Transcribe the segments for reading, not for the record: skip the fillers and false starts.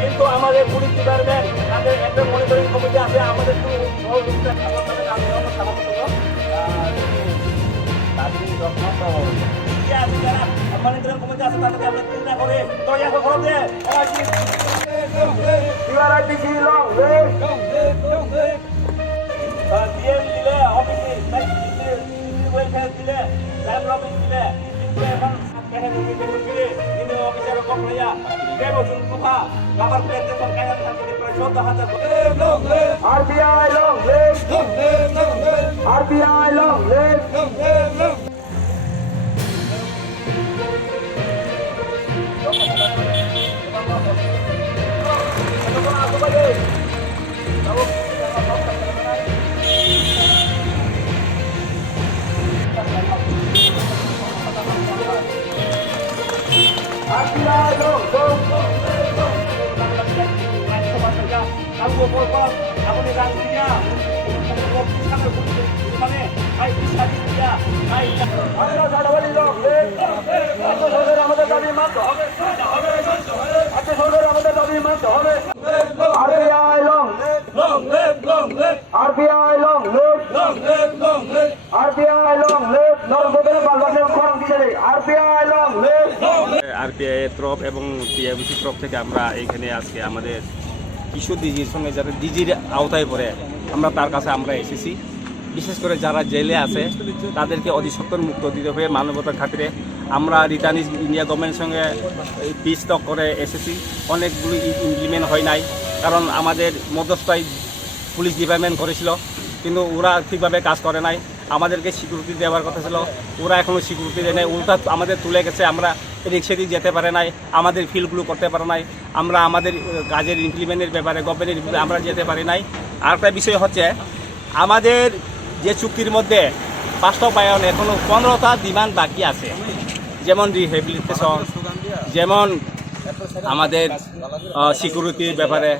কিন্তু আমাদের police department তাদের একটা মনিটরিং কমিটি আছে আমাদের মনিটরিং কমিটি আছে তাদেরকে আমরা চিন্তা করে তৈরি করতে দিলে অফিসে দিলে সাইবার অফিস দিলে কিন্তু এখন ini officer kok ya dia bosun buka kabar presentation kayak tadi presiden hajar RBI long live RBI long live Aku nih rantinya, mana? Baik bisa dia, baik. Ada saudara dong, ada saudara আমাদের দাবি মানতে হবে, ada saudara আমাদের দাবি মানতে হবে। RBI long live, RBI long live, RBI long live, নরসদের বাজারে form দিয়ে RBI long live। RBI এর তরফ এবং TIBC তরফ থেকে আমরা এখানে আজকে আমাদের কিশোর ডিজির সঙ্গে যারা ডিজির আওতায় পড়ে আমরা তার কাছে আমরা এসেছি। বিশেষ করে যারা জেলে আছে তাদেরকে অতি সত্বর মুক্ত দিতে হবে মানবতার খাতিরে। আমরা রিটার্ন ইন্ডিয়া গভর্নমেন্টের সঙ্গে পিস টক করে এসেছি, অনেকগুলো ইমপ্লিমেন্ট হয় নাই, কারণ আমাদের মধ্যস্থায় পুলিশ ডিপার্টমেন্ট করেছিল কিন্তু ওরা ঠিকভাবে কাজ করে নাই। আমাদেরকে সিকিউরিটি দেওয়ার কথা ছিল, ওরা এখনও সিকিউরিটি দেয় নাই, উল্টা আমাদের তুলে গেছে। আমরা এদিক সেদিক যেতে পারে নাই, আমাদের ফিল্ডগুলো করতে পারে নাই, আমরা আমাদের কাজের ইমপ্লিমেন্টের ব্যাপারে গভর্নমেন্টের আমরা যেতে পারি নাই। আর একটা বিষয় হচ্ছে আমাদের যে চুক্তির মধ্যে বাস্তবায়ন এখনও 15টা ডিমান্ড বাকি আছে, যেমন রিহেবিলিটেশন, যেমন আমাদের সিকিউরিটির ব্যাপারে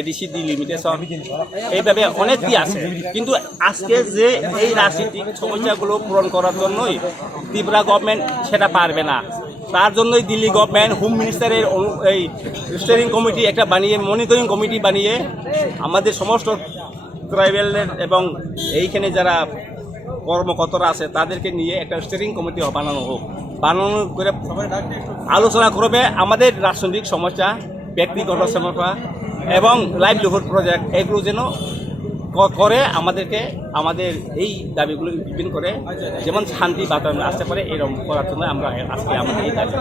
এডিসি ডিলিমিটেশন, এইভাবে অনেকই আছে। কিন্তু আজকে যে এই রাজনৈতিক সমস্যাগুলো পূরণ করার জন্যই ত্রিপুরা গভর্নমেন্ট সেটা পারবে না। তার জন্যই দিল্লি গভর্নমেন্ট হোম মিনিস্টারের এই স্টিয়ারিং কমিটি একটা বানিয়ে, মনিটরিং কমিটি বানিয়ে আমাদের সমস্ত ট্রাইবেলের এবং এইখানে যারা কর্মকর্তারা আছে তাদেরকে নিয়ে একটা স্টিয়ারিং কমিটি বানানো হোক, বানানো করে আলোচনা করবে আমাদের রাজনৈতিক সমস্যা, ব্যক্তিগত সমস্যা এবং লাইভলিহুড প্রজেক্ট, এগুলো যেন করে আমাদেরকে আমাদের এই দাবিগুলো ইমপ্লিমেন্ট করে যেমন শান্তি বাতাবরণ আসতে পারে এরকম করার জন্য আমরা আজকে আমাদের এই দাবি।